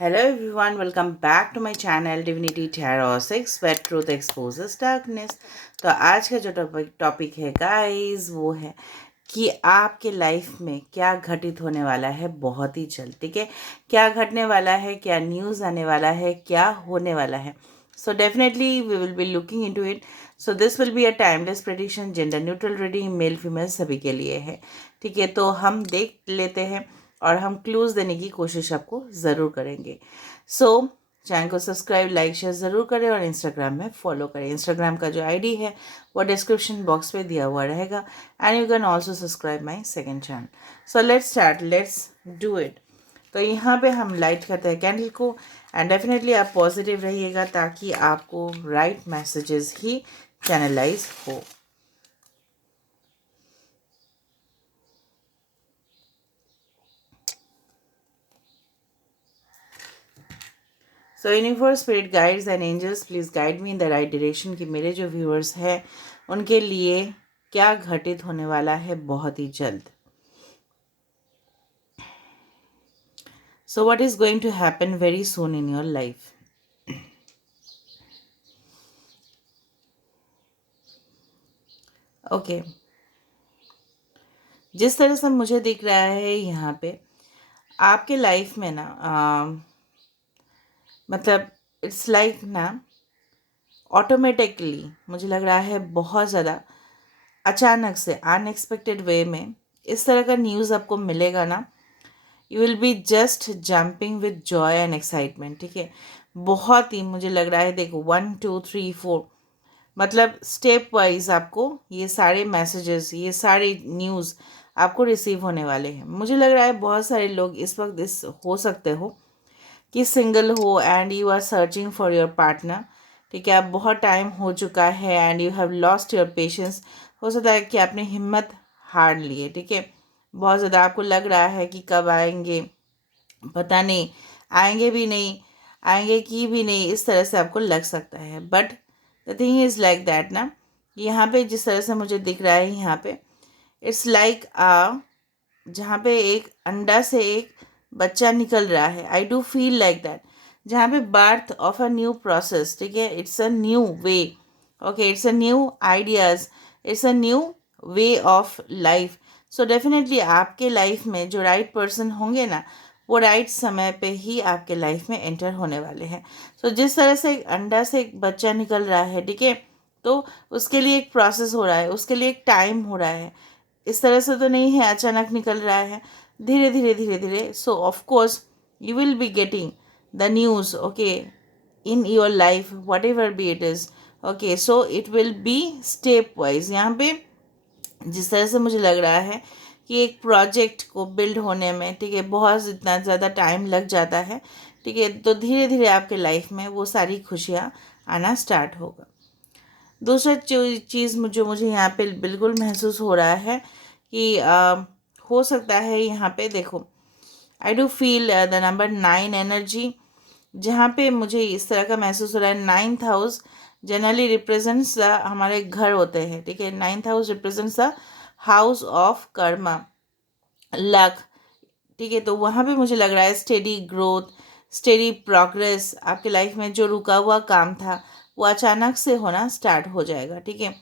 Hello everyone, welcome back to my channel Divinity Tarot 6 where truth exposes darkness। तो आज का जो topic है गाइस वो है कि आपके लाइफ में क्या घटित होने वाला है बहुत ही जल्द। ठीक है, क्या घटने वाला है, क्या न्यूज़ आने वाला है, क्या होने वाला है। So definitely we will be looking into it. So this will be a timeless prediction, gender neutral reading, male female सभी के लिए है। ठीक है, तो हम देख लेते हैं और हम क्लूज़ देने की कोशिश आपको ज़रूर करेंगे। सो चैनल को सब्सक्राइब, लाइक, शेयर ज़रूर करें और इंस्टाग्राम में फॉलो करें। इंस्टाग्राम का जो आईडी है वो डिस्क्रिप्शन बॉक्स में दिया हुआ रहेगा and you can also subscribe my second channel. So let's start, let's do it. तो यहाँ पे हम लाइट करते हैं कैंडल को एंड डेफिनेटली आप पॉजिटिव रहिएगा ताकि आपको राइट मैसेजेस ही चैनलाइज हो। So universe, spirit guides and angels please guide me in the right direction कि मेरे जो व्यूअर्स हैं उनके लिए क्या घटित होने वाला है बहुत ही जल्द। So what is going to happen very soon in your life. Okay, जिस तरह से मुझे दिख रहा है यहाँ पे आपके लाइफ में ना मतलब इट्स लाइक ना ऑटोमेटिकली मुझे लग रहा है बहुत ज़्यादा अचानक से अनएक्सपेक्टेड वे में इस तरह का न्यूज़ आपको मिलेगा ना। You will be just jumping with Joy and excitement. ठीक है, बहुत ही मुझे लग रहा है, देखो 1 2 3 4 मतलब स्टेप वाइज आपको ये सारे मैसेजेस, ये सारे न्यूज़ आपको रिसीव होने वाले हैं। मुझे लग रहा है बहुत सारे लोग इस वक्त इस हो सकते हो कि सिंगल हो and you are searching for your partner. ठीक है, अब बहुत टाइम हो चुका है and you have lost your patience. हो सकता है कि आपने हिम्मत हार ली है। ठीक है, बहुत ज़्यादा आपको लग रहा है कि कब आएंगे, पता नहीं, आएंगे भी नहीं, आएंगे कि भी नहीं, इस तरह से आपको लग सकता है। But the thing is like that ना, यहाँ पे जिस तरह से मुझे दिख रहा है यहाँ पे इट्स लाइक जहाँ पे एक अंडा से एक बच्चा निकल रहा है। I do feel like that, जहाँ पे birth of a new process. ठीक है, it's a new way. Okay, it's a new ideas, it's a new way of life. So definitely आपके लाइफ में जो राइट पर्सन होंगे ना वो राइट समय पे ही आपके लाइफ में एंटर होने वाले हैं। सो जिस तरह से एक अंडा से एक बच्चा निकल रहा है, ठीक है, तो उसके लिए एक प्रोसेस हो रहा है, उसके लिए एक टाइम हो रहा है। इस तरह से तो नहीं है अचानक निकल रहा है, धीरे धीरे धीरे धीरे। सो of course you will be getting the news, okay, in your life what ever be it is. Okay, so it will be step wise. यहाँ पे जिस तरह से मुझे लग रहा है कि एक प्रोजेक्ट को बिल्ड होने में, ठीक है, बहुत इतना ज़्यादा टाइम लग जाता है। ठीक है, तो धीरे धीरे आपके लाइफ में वो सारी खुशियाँ आना स्टार्ट होगा। दूसरा चीज़ मुझे यहाँ पे बिल्कुल महसूस हो रहा है कि हो सकता है यहाँ पे देखो, I do feel the number 9 energy, जहाँ पे मुझे इस तरह का महसूस हो रहा है। 9th हाउस जनरली रिप्रेजेंट्स हमारे घर होते हैं। ठीक है, 9th house represents the house of Karma, luck. ठीक है, तो वहाँ पे मुझे लग रहा है स्टेडी ग्रोथ, स्टेडी प्रोग्रेस। आपके लाइफ में जो रुका हुआ काम था वो अचानक से होना स्टार्ट हो जाएगा। ठीक है,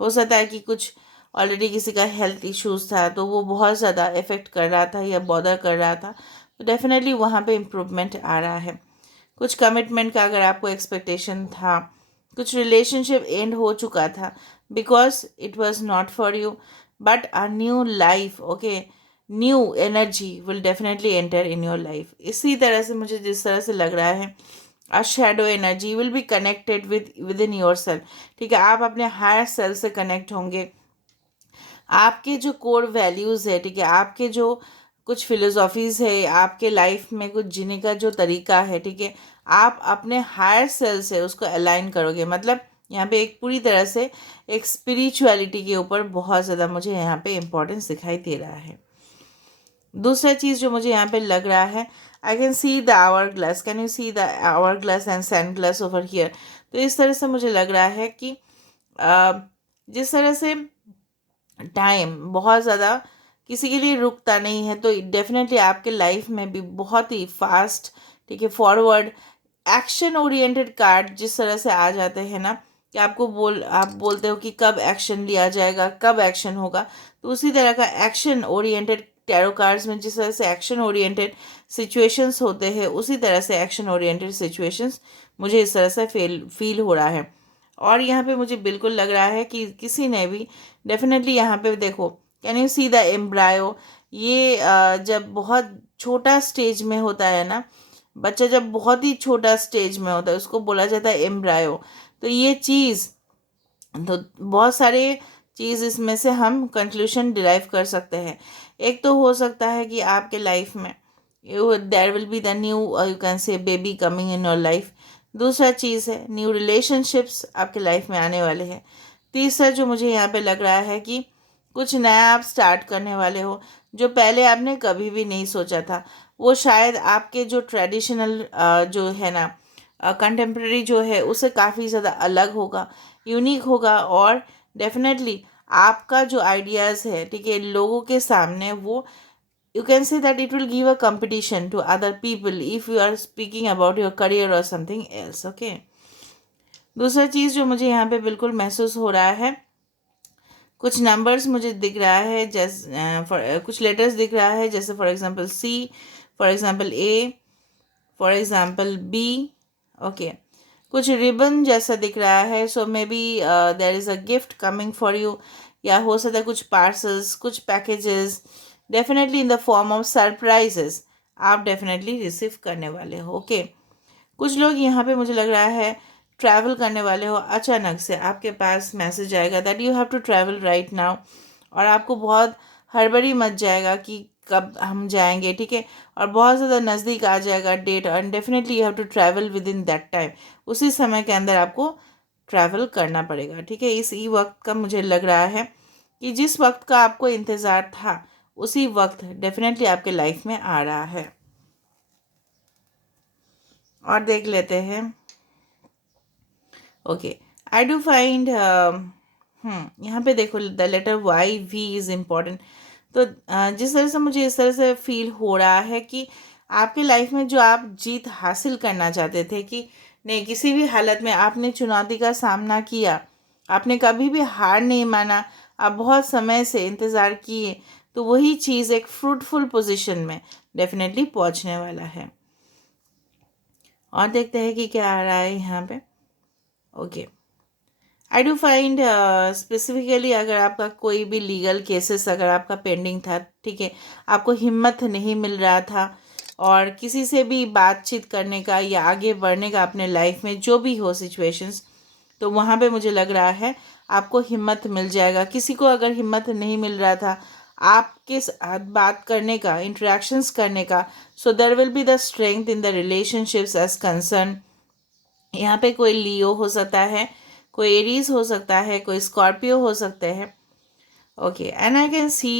हो सकता है कि कुछ ऑलरेडी किसी का हेल्थ इश्यूज था तो वो बहुत ज़्यादा इफ़ेक्ट कर रहा था या बॉदर कर रहा था, तो डेफिनेटली वहाँ पे इम्प्रूवमेंट आ रहा है। कुछ कमिटमेंट का अगर आपको एक्सपेक्टेशन था, कुछ रिलेशनशिप एंड हो चुका था because it was not for you, but a new life, okay, new energy will definitely enter in your life. इसी तरह से मुझे जिस तरह से लग रहा है a shadow energy will be connected with in your self. ठीक है, आप अपने हायर सेल्फ से कनेक्ट होंगे। आपके जो कोर वैल्यूज़ है, ठीक है, आपके जो कुछ फिलोसॉफीज़ है, आपके लाइफ में कुछ जीने का जो तरीका है, ठीक है, आप अपने हायर सेल्फ से उसको अलाइन करोगे। मतलब यहाँ पे एक पूरी तरह से एक स्पिरिचुअलिटी के ऊपर बहुत ज़्यादा मुझे यहाँ पे इम्पोर्टेंस दिखाई दे रहा है। दूसरा चीज़ जो मुझे यहाँ पे लग रहा है, I can see the hour glass, can you see the hour glass and sand glass over here. तो इस तरह से मुझे लग रहा है कि जिस तरह से टाइम बहुत ज़्यादा किसी के लिए रुकता नहीं है, तो डेफिनेटली आपके लाइफ में भी बहुत ही फास्ट ठीक है, फॉरवर्ड, एक्शन ओरिएंटेड कार्ड जिस तरह से आ जाते हैं ना कि आप बोलते हो कि कब एक्शन लिया जाएगा, कब एक्शन होगा, तो उसी तरह का एक्शन ओरिएंटेड टैरो कार्ड्स में जिस तरह से एक्शन ओरिएंटेड सिचुएशंस होते हैं, उसी तरह से एक्शन ओरिएंटेड सिचुएशंस मुझे इस तरह से फील हो रहा है। और यहाँ पे मुझे बिल्कुल लग रहा है कि किसी ने भी डेफिनेटली यहाँ पे देखो, can you see the embryo, ये जब बहुत छोटा स्टेज में होता है ना, बच्चा जब बहुत ही छोटा स्टेज में होता है उसको बोला जाता है एम्ब्रायो। तो ये चीज़, तो बहुत सारे चीज़ इसमें से हम कंक्लूशन डिराइव कर सकते हैं। एक तो हो सकता है कि आपके लाइफ में there will be the new, you can से baby coming in your life. दूसरा चीज़ है न्यू रिलेशनशिप्स आपके लाइफ में आने वाले हैं। तीसरा जो मुझे यहाँ पे लग रहा है कि कुछ नया आप स्टार्ट करने वाले हो जो पहले आपने कभी भी नहीं सोचा था। वो शायद आपके जो ट्रेडिशनल जो है ना, कंटेम्प्रेरी जो है उससे काफ़ी ज़्यादा अलग होगा, यूनिक होगा। और डेफिनेटली आपका जो आइडियाज़ है, ठीक है, लोगों के सामने वो, you can say that it will give a competition to other people if you are speaking about your career or something else, okay। दूसरा चीज़ जो मुझे यहाँ पे बिल्कुल महसूस हो रहा है, कुछ नंबर्स मुझे दिख रहा है, जैसे कुछ लेटर्स दिख रहा है, जैसे for example C, for example A, for example B, okay. कुछ रिबन जैसा दिख रहा है, so may be there is a gift coming for you, या हो सकता है कुछ पार्सल्स, कुछ packages, definitely in the form of surprises आप डेफिनेटली रिसीव करने वाले हो, ओके। कुछ लोग यहाँ पे मुझे लग रहा है ट्रैवल करने वाले हो, अचानक से आपके पास मैसेज आएगा that you have to travel right now, और आपको बहुत हड़बड़ी मच जाएगा कि कब हम जाएंगे, ठीक है, और बहुत ज़्यादा नज़दीक आ जाएगा date, and definitely you have to travel within that time, उसी समय के अंदर आपको ट्रैवल करना पड़ेगा, ठीक है। इस ई वक्त का मुझे लग रहा है कि जिस वक्त का आपको इंतज़ार था उसी वक्त डेफिनेटली आपके लाइफ में आ रहा है। और देख लेते हैं, ओके। आई डू फाइंड, यहाँ पे देखो the letter Y V is important. तो जिस तरह से मुझे इस तरह से फील हो रहा है कि आपके लाइफ में जो आप जीत हासिल करना चाहते थे, कि नहीं, किसी भी हालत में आपने चुनौती का सामना किया, आपने कभी भी हार नहीं माना, आप बहुत समय से इंतज़ार किए, तो वही चीज़ एक फ्रूटफुल पोजीशन में डेफिनेटली पहुंचने वाला है। और देखते हैं कि क्या आ रहा है यहाँ पे, okay. I do find specifically अगर आपका कोई भी लीगल केसेस अगर आपका पेंडिंग था, ठीक है, आपको हिम्मत नहीं मिल रहा था और किसी से भी बातचीत करने का या आगे बढ़ने का अपने लाइफ में जो भी हो सिचुएशंस, तो वहाँ पे मुझे लग रहा है आपको हिम्मत मिल जाएगा। किसी को अगर हिम्मत नहीं मिल रहा था आपके साथ बात करने का, इंटरेक्शंस करने का, so there will be the strength in the relationships as concern. यहाँ पे कोई लियो हो सकता है, कोई एरीज हो सकता है, कोई स्कॉर्पियो हो सकते हैं, ओके। एंड आई कैन सी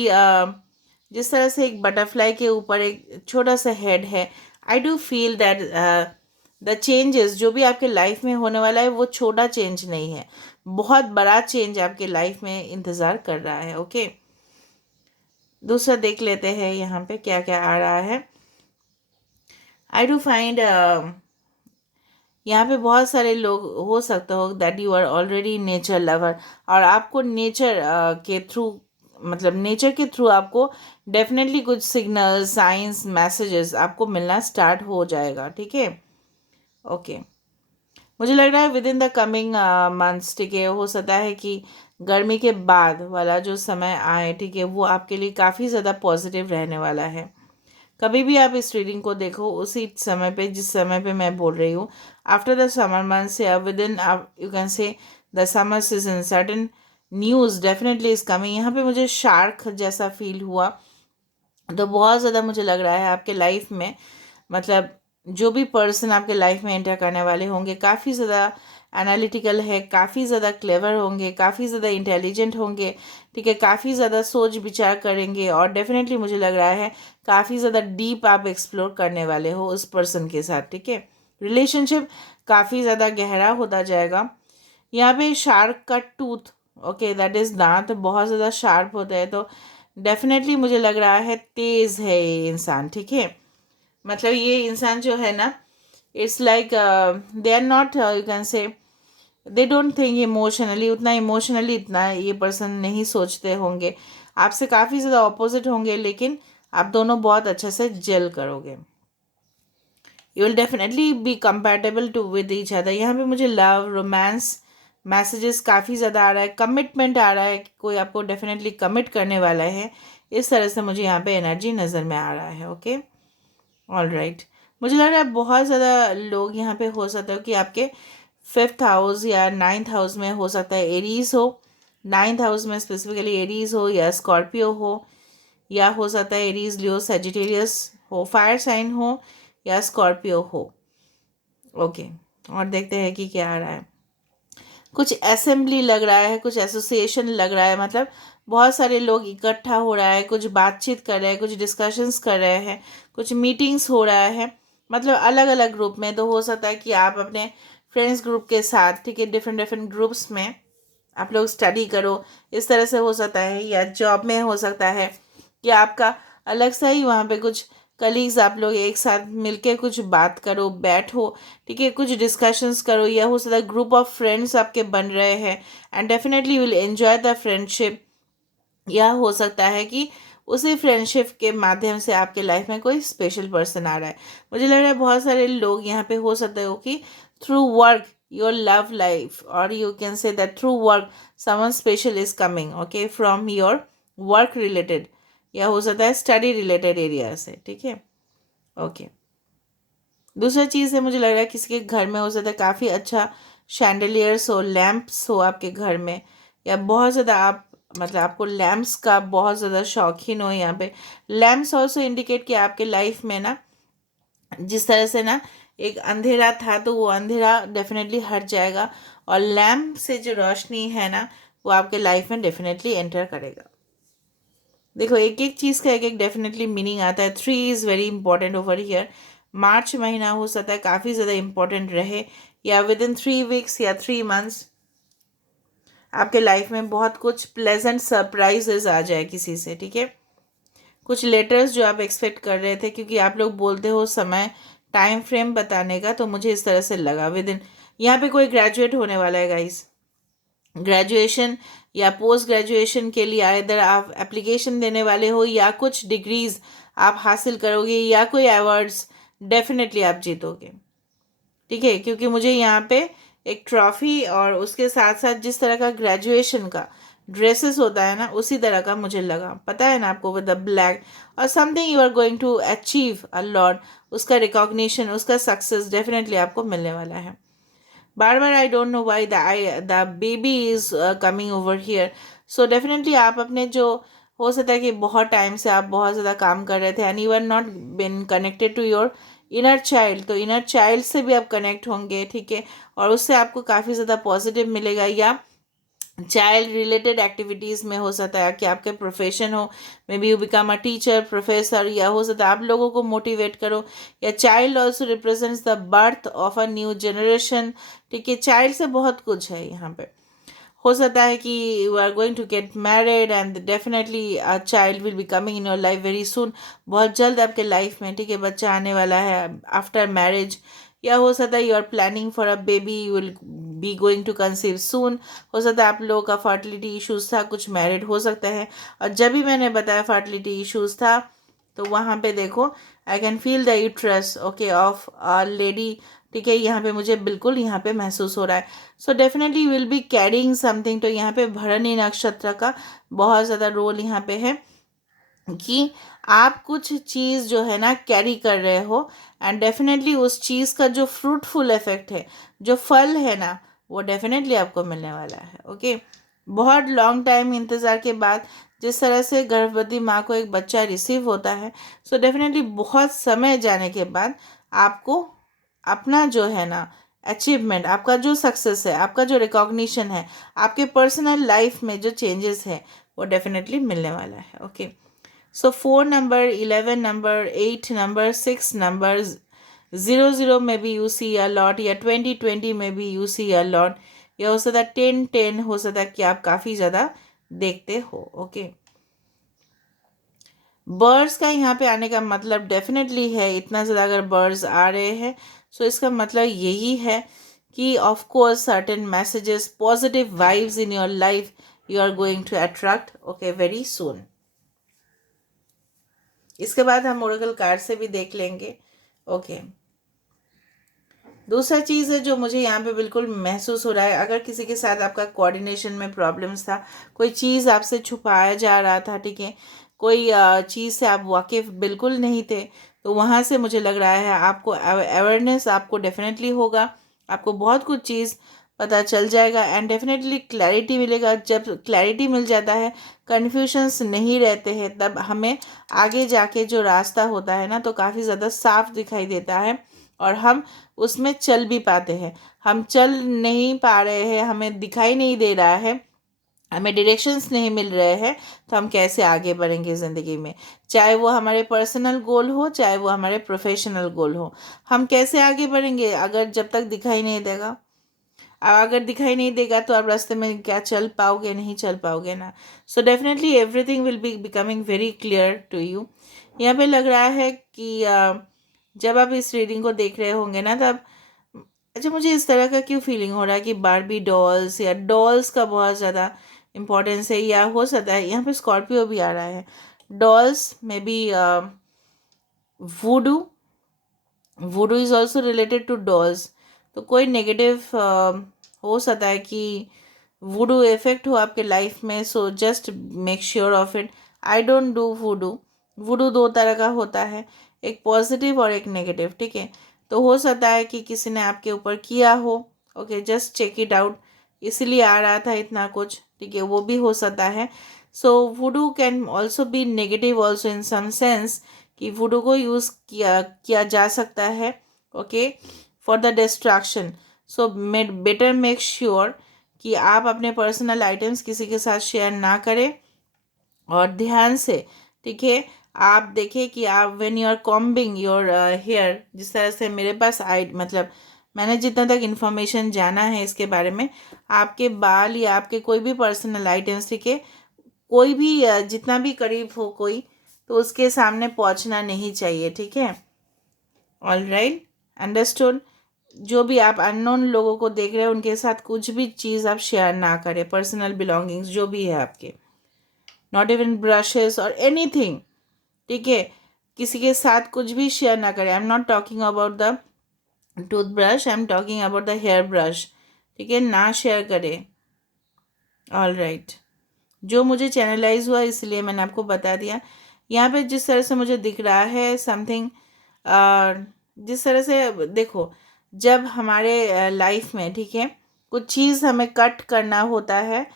जिस तरह से एक बटरफ्लाई के ऊपर एक छोटा सा हेड है, I do feel that the changes जो भी आपके लाइफ में होने वाला है वो छोटा चेंज नहीं है, बहुत बड़ा चेंज आपके लाइफ में इंतज़ार कर रहा है, ओके। दूसरा देख लेते हैं यहाँ पे क्या क्या आ रहा है। आई डू फाइंड, यहाँ पे बहुत सारे लोग हो सकता हो that you are already nature lover, और आपको नेचर के थ्रू, मतलब नेचर के थ्रू आपको डेफिनेटली कुछ सिग्नल, साइंस, मैसेजेस आपको मिलना स्टार्ट हो जाएगा, ठीक है, ओके। मुझे लग रहा है with in the coming months, ठीक है, हो सकता है कि गर्मी के बाद वाला जो समय आए, ठीक है, वो आपके लिए काफ़ी ज़्यादा पॉजिटिव रहने वाला है। कभी भी आप इस रीडिंग को देखो उसी समय पे जिस समय पे मैं बोल रही हूँ, आफ्टर द समर मंथ्स या विद इन, यू कैन से the summer season, certain news definitely is coming. यहाँ पे मुझे शार्क जैसा फील हुआ, तो बहुत ज़्यादा मुझे लग रहा है आपके लाइफ में, मतलब जो भी पर्सन आपके लाइफ में एंटर करने वाले होंगे काफ़ी ज़्यादा एनालिटिकल है, काफ़ी ज़्यादा क्लेवर होंगे, काफ़ी ज़्यादा इंटेलिजेंट होंगे, ठीक है, काफ़ी ज़्यादा सोच विचार करेंगे, और डेफिनेटली मुझे लग रहा है काफ़ी ज़्यादा डीप आप एक्सप्लोर करने वाले हो उस पर्सन के साथ, ठीक है। रिलेशनशिप काफ़ी ज़्यादा गहरा होता जाएगा। यहाँ पे शार्क का टूथ, ओके, दैट इज़ दांत बहुत ज़्यादा शार्प होता है, तो डेफिनेटली मुझे लग रहा है तेज़ है ये इंसान, ठीक है। मतलब ये इंसान जो है ना, it's like they are not, you can say, they don't think emotionally, उतना इमोशनली इतना ये पर्सन नहीं सोचते होंगे, आपसे काफ़ी ज़्यादा ऑपोजिट होंगे, लेकिन आप दोनों बहुत अच्छे से जेल करोगे। You will definitely be compatible to with each other. यहाँ पे मुझे लव, रोमांस मैसेजेस काफ़ी ज़्यादा आ रहा है, कमिटमेंट आ रहा है कि कोई आपको डेफिनेटली कमिट करने वाला है, इस तरह से मुझे यहाँ पे एनर्जी नज़र में आ रहा है। Okay, all right. मुझे लग रहा है बहुत ज़्यादा लोग यहाँ पे हो सकता है कि आपके 5th हाउस या 9th हाउस में हो सकता है एरीज हो, 9th हाउस में स्पेसिफिकली एरीज हो या स्कॉर्पियो हो, या हो सकता है एरीज, लियो, सेजिटेरियस हो, फायर साइन हो या स्कॉर्पियो हो। ओके, और देखते हैं कि क्या आ रहा है। कुछ असेंबली लग रहा है, कुछ एसोसिएशन लग रहा है, मतलब बहुत सारे लोग इकट्ठा हो रहा है, कुछ बातचीत कर रहे हैं, कुछ डिस्कशंस कर रहे हैं, कुछ मीटिंग्स हो रहा है, मतलब अलग अलग ग्रुप में। तो हो सकता है कि आप अपने फ्रेंड्स ग्रुप के साथ, ठीक है, डिफरेंट डिफरेंट ग्रुप्स में आप लोग स्टडी करो, इस तरह से हो सकता है। या जॉब में हो सकता है कि आपका अलग सा ही वहाँ पे कुछ कलीग्स, आप लोग एक साथ मिलके कुछ बात करो, बैठो, ठीक है, कुछ डिस्कशंस करो, या हो सकता है ग्रुप ऑफ फ्रेंड्स आपके बन रहे हैं and definitely will enjoy the friendship. या हो सकता है कि उसी फ्रेंडशिप के माध्यम से आपके लाइफ में कोई स्पेशल पर्सन आ रहा है। मुझे लग रहा है बहुत सारे लोग यहाँ पे हो सकते हो कि through work your love life, और you can say that through work someone special is coming, okay, from your work related, या हो सकता है स्टडी रिलेटेड एरिया से, ठीक है। ओके, दूसरा चीज़ है, मुझे लग रहा है किसी के घर में हो सकता है काफ़ी अच्छा शैंडलियर्स हो, लैम्प्स हो आपके घर में, या बहुत ज़्यादा आप, मतलब आपको लैम्प्स का बहुत ज़्यादा शौकीन हो। यहाँ पे लैम्प्स ऑल्सो इंडिकेट कि आपके लाइफ में ना, जिस तरह से ना एक अंधेरा था, तो वो अंधेरा डेफिनेटली हट जाएगा, और लैम्प से जो रोशनी है ना, वो आपके लाइफ में डेफिनेटली एंटर करेगा। देखो, एक एक चीज़ का एक एक डेफिनेटली मीनिंग आता है। 3 is very important over here. मार्च महीना हो सकता है काफ़ी ज़्यादा इंपॉर्टेंट रहे, या विद इन 3 वीक्स या 3 मंथ्स आपके लाइफ में बहुत कुछ प्लेजेंट सरप्राइजेज आ जाए किसी से, ठीक है। कुछ लेटर्स जो आप एक्सपेक्ट कर रहे थे, क्योंकि आप लोग बोलते हो समय, टाइम फ्रेम बताने का, तो मुझे इस तरह से लगा विद इन, यहाँ पे कोई ग्रेजुएट होने वाला है गाइस। ग्रेजुएशन या पोस्ट ग्रेजुएशन के लिए इधर आप एप्लीकेशन देने वाले हो, या कुछ डिग्रीज आप हासिल करोगे, या कोई अवार्ड्स डेफिनेटली आप जीतोगे, ठीक है। क्योंकि मुझे यहाँ पे एक ट्रॉफी, और उसके साथ साथ जिस तरह का ग्रेजुएशन का ड्रेसेस होता है ना, उसी तरह का मुझे लगा, पता है ना आपको, विद द ब्लैक, और something you are going to achieve a lot, उसका रिकॉग्निशन, उसका सक्सेस डेफिनेटली आपको मिलने वाला है। बार बार I don't know why the baby is coming over here. So definitely आप अपने जो, हो सकता है कि बहुत टाइम से आप बहुत ज़्यादा काम कर रहे थे and you are not been connected to your inner child, तो इनर चाइल्ड से भी आप कनेक्ट होंगे, ठीक है, और उससे आपको काफ़ी ज़्यादा पॉजिटिव मिलेगा। या चाइल्ड रिलेटेड एक्टिविटीज़ में हो सकता है कि आपके प्रोफेशन हो, may be you become a teacher, professor, या हो सकता है आप लोगों को मोटिवेट करो। या child also represents the birth of a new generation, ठीक है, चाइल्ड से बहुत कुछ है यहाँ पे। हो सकता है कि you are going to get married and definitely a child will be coming in your life very soon, बहुत जल्द आपके लाइफ में, ठीक है, बच्चा आने वाला है आफ्टर मैरिज। या हो सकता है you are planning for a baby, you will be going to conceive soon. हो सकता है आप लोगों का फर्टिलिटी इश्यूज था, कुछ मैरिड हो सकता है। और जब भी मैंने बताया फर्टिलिटी इश्यूज था, तो वहाँ पे देखो, I can feel the uterus, okay, of a lady, ठीक है, यहाँ पे मुझे बिल्कुल यहाँ पे महसूस हो रहा है। So definitely will be carrying something. तो यहाँ पे भरणी नक्षत्र का बहुत ज़्यादा रोल यहाँ पे है कि आप कुछ चीज़ जो है ना कैरी कर रहे हो, एंड डेफिनेटली उस चीज़ का जो फ्रूटफुल इफेक्ट है, जो फल है ना, वो डेफिनेटली आपको मिलने वाला है। ओके, बहुत लॉन्ग टाइम इंतज़ार के बाद जिस तरह से गर्भवती माँ को एक बच्चा रिसीव होता है, सो डेफिनेटली बहुत समय जाने के बाद आपको अपना जो है ना अचीवमेंट, आपका जो सक्सेस है, आपका जो रिकॉग्निशन है, आपके पर्सनल लाइफ में जो चेंजेस है, वो डेफिनेटली मिलने वाला है। ओके, सो 4 नंबर, 11 नंबर, 8 नंबर, 6 नंबर, 0 0 में भी यू सी अ लॉट, या 20 20 में भी यू सी अ लॉट, या हो सकता है 10 10 हो सकता है कि आप काफ़ी ज़्यादा देखते हो। ओके, बर्ड्स का यहाँ पे आने का मतलब डेफिनेटली है, इतना ज़्यादा अगर बर्ड्स आ रहे हैं सो इसका मतलब यही है कि of course certain messages, positive vibes in your life you are going to attract, okay, very soon. इसके बाद हम ओरेकल कार्ड से भी देख लेंगे, ओके। दूसरा चीज़ है जो मुझे यहाँ पे बिल्कुल महसूस हो रहा है, अगर किसी के साथ आपका कोऑर्डिनेशन में प्रॉब्लम्स था, कोई चीज़ आपसे छुपाया जा रहा था, ठीक है, कोई चीज़ से आप वाकिफ़ बिल्कुल नहीं थे, तो वहाँ से मुझे लग रहा है आपको अवेयरनेस आपको डेफिनेटली होगा, आपको बहुत कुछ चीज़ पता चल जाएगा एंड डेफिनेटली क्लैरिटी मिलेगा। जब क्लैरिटी मिल जाता है, कन्फ्यूजन्स नहीं रहते हैं, तब हमें आगे जाके जो रास्ता होता है ना तो काफ़ी ज़्यादा साफ दिखाई देता है और हम उसमें चल भी पाते हैं। हम चल नहीं पा रहे हैं, हमें दिखाई नहीं दे रहा है, हमें डायरेक्शंस नहीं मिल रहे हैं, तो हम कैसे आगे बढ़ेंगे ज़िंदगी में, चाहे वो हमारे पर्सनल गोल हो, चाहे वो हमारे प्रोफेशनल गोल हो। हम कैसे आगे बढ़ेंगे अगर जब तक दिखाई नहीं देगा? अगर दिखाई नहीं देगा तो आप रास्ते में क्या चल पाओगे? नहीं चल पाओगे ना। So definitely everything will be becoming very clear to you. यहाँ पे लग रहा है कि जब आप इस रीडिंग को देख रहे होंगे ना तब, अच्छा, मुझे इस तरह का क्यों फीलिंग हो रहा है कि बारबी डॉल्स या डॉल्स का बहुत ज़्यादा इम्पोर्टेंस है, या हो सकता है यहाँ पे स्कॉर्पियो भी आ रहा है। डॉल्स में बी voodoo, voodoo is also related to dolls. तो कोई नेगेटिव हो सकता है कि वुडू इफेक्ट हो आपके लाइफ में, so just make sure of it. I don't do वुडू। वुडू दो तरह का होता है, एक पॉजिटिव और एक नेगेटिव, ठीक है। तो हो सकता है कि किसी ने आपके ऊपर किया हो, okay, just check it out, इसीलिए आ रहा था इतना कुछ, ठीक है, वो भी हो सकता है। So voodoo can also be negative also in some sense, कि वुडू को यूज़ किया जा सकता है, okay, for the distraction. So better make sure कि आप अपने पर्सनल आइटम्स किसी के साथ शेयर ना करें और ध्यान से, ठीक है, आप देखें कि आप when you are combing your hair, जिस तरह से मेरे पास आई मतलब मैंने जितना तक इन्फॉर्मेशन जाना है इसके बारे में, आपके बाल या आपके कोई भी पर्सनल आइटम्स, ठीक है, कोई भी जितना भी करीब हो कोई, तो उसके सामने पहुंचना नहीं चाहिए, ठीक है। All right, understood. जो भी आप अननोन लोगों को देख रहे हैं उनके साथ कुछ भी चीज़ आप शेयर ना करें, पर्सनल बिलोंगिंग्स जो भी है आपके, नॉट इवन ब्रशेस और एनीथिंग, ठीक है, किसी के साथ कुछ भी शेयर ना करें। I am not talking about the toothbrush, I am talking about the hair brush, ठीक है, ना शेयर करें। ऑल राइट, जो मुझे चैनलाइज हुआ इसलिए मैंने आपको बता दिया। यहाँ पे जिस तरह से मुझे दिख रहा है समथिंग, जिस तरह से देखो, जब हमारे लाइफ में, ठीक है, कुछ चीज़ हमें कट करना होता है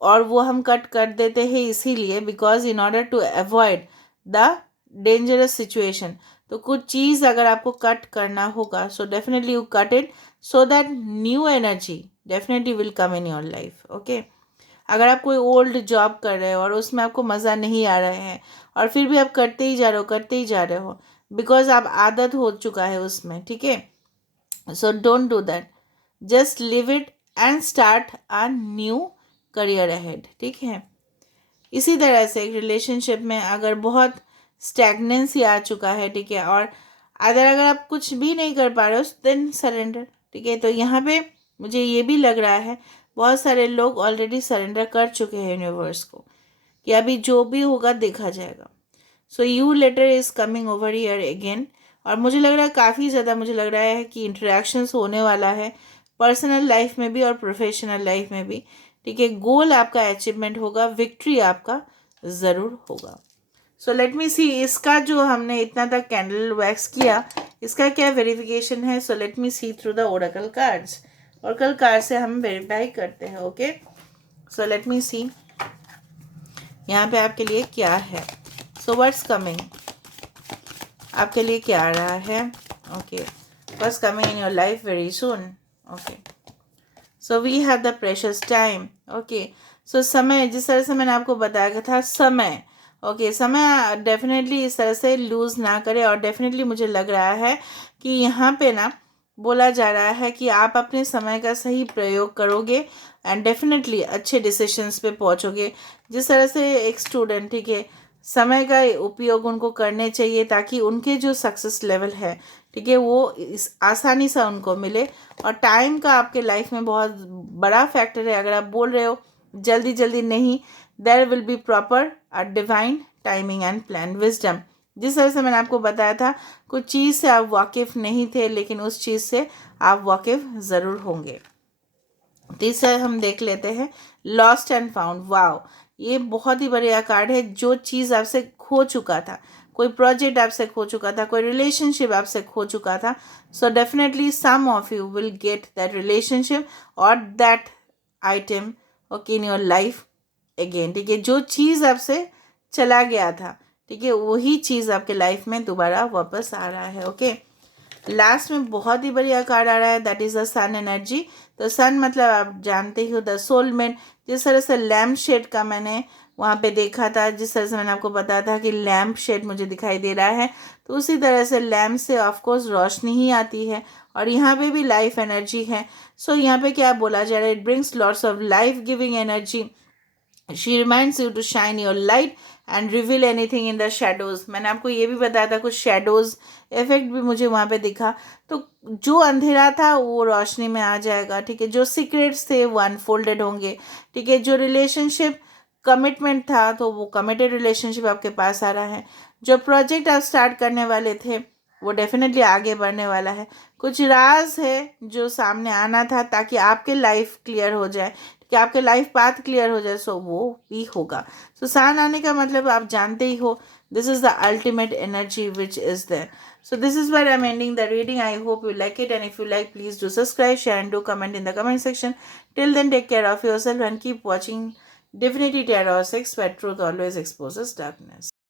और वो हम कट कर देते हैं इसीलिए because in order to avoid the dangerous situation. तो कुछ चीज़ अगर आपको कट करना होगा so definitely you cut it so that new energy definitely will come in your life, okay. अगर आप कोई ओल्ड जॉब कर रहे हो और उसमें आपको मज़ा नहीं आ रहा है और फिर भी आप करते ही जा रहे हो, करते ही जा रहे हो, बिकॉज आप आदत हो चुका है उसमें, ठीक है। So don't do that, just live it and start a new career ahead, ठीक है। इसी तरह से एक रिलेशनशिप में अगर बहुत स्टैगनेंसी आ चुका है, ठीक है, और अगर आप कुछ भी नहीं कर पा रहे हो देन सरेंडर, ठीक है। तो यहाँ पे मुझे ये भी लग रहा है बहुत सारे लोग ऑलरेडी सरेंडर कर चुके हैं यूनिवर्स को कि अभी जो भी होगा देखा जाएगा। So you later is coming over here again, और मुझे लग रहा है काफ़ी ज़्यादा, मुझे लग रहा है कि इंटरेक्शंस होने वाला है पर्सनल लाइफ में भी और प्रोफेशनल लाइफ में भी, ठीक है। गोल आपका अचीवमेंट होगा, विक्ट्री आपका ज़रूर होगा। सो लेट मी सी, इसका जो हमने इतना तक कैंडल वैक्स किया इसका क्या वेरिफिकेशन है। So let me see through the oracle cards, oracle card से हम वेरीफाई करते हैं, ओके। सो लेट मी सी यहाँ पे आपके लिए क्या है। सो व्हाट्स कमिंग, आपके लिए क्या आ रहा है, okay, what's coming in your life very soon, okay. So we have the precious time, okay. So समय, जिस तरह से मैंने आपको बताया था समय, ओके, समय डेफिनेटली इस तरह से लूज़ ना करें, और डेफिनेटली मुझे लग रहा है कि यहाँ पे ना बोला जा रहा है कि आप अपने समय का सही प्रयोग करोगे एंड डेफिनेटली अच्छे डिसीशंस पे पहुँचोगे। जिस तरह से एक स्टूडेंट, ठीक है, समय का उपयोग उनको करने चाहिए ताकि उनके जो सक्सेस लेवल है, ठीक है, वो इस आसानी से उनको मिले। और टाइम का आपके लाइफ में बहुत बड़ा फैक्टर है। अगर आप बोल रहे हो जल्दी जल्दी नहीं, there will be proper divine timing and plan wisdom. जिस तरह से मैंने आपको बताया था, कुछ चीज़ से आप वाकिफ़ नहीं थे, लेकिन उस चीज़ से आप वाकिफ़ ज़रूर होंगे। तीसरा हम देख लेते हैं लॉस्ट एंड फाउंड। वाओ, ये बहुत ही बढ़िया कार्ड है। जो चीज़ आपसे खो चुका था, कोई प्रोजेक्ट आपसे खो चुका था, कोई रिलेशनशिप आपसे खो चुका था, so definitely some of you will get that relationship और that item okay in your life again, ठीक है। जो चीज़ आपसे चला गया था, ठीक है, वही चीज़ आपके लाइफ में दोबारा वापस आ रहा है। ओके, लास्ट में बहुत ही बढ़िया कार्ड आ रहा है, that is the sun energy. तो सन मतलब आप जानते ही हो द सोलमेट। जिस तरह से लैम्प शेड का मैंने वहाँ पे देखा था, जिस तरह से मैंने आपको बताया था कि लैम्प शेड मुझे दिखाई दे रहा है, तो उसी तरह से लैम्प से ऑफकोर्स रोशनी ही आती है। और यहाँ पे भी लाइफ एनर्जी है। सो यहाँ पे क्या बोला जा रहा है, it brings lots of life giving energy. She reminds you to shine your light and reveal anything in the shadows. मैंने आपको ये भी बताया था, कुछ शेडोज इफेक्ट भी मुझे वहाँ पे दिखा। तो जो अंधेरा था वो रोशनी में आ जाएगा, ठीक है। जो सीक्रेट्स थे वो अनफोल्डेड होंगे, ठीक है। जो रिलेशनशिप कमिटमेंट था तो वो कमिटेड रिलेशनशिप आपके पास आ रहा है। जो प्रोजेक्ट आप स्टार्ट करने वाले थे वो डेफिनेटली आगे बढ़ने वाला है। कुछ राज है जो सामने आना था ताकि आपके लाइफ क्लियर हो जाए, कि आपके लाइफ पाथ क्लियर हो जाए, सो वो भी होगा। सो सान आने का मतलब आप जानते ही हो, this is the ultimate energy which is there. So this is where I'm ending the reading. I hope you like it, and if you like, please do subscribe, share, and do comment in the comment section. Till then, take care of yourself and keep watching Divinity Tarot 6, where truth always exposes darkness.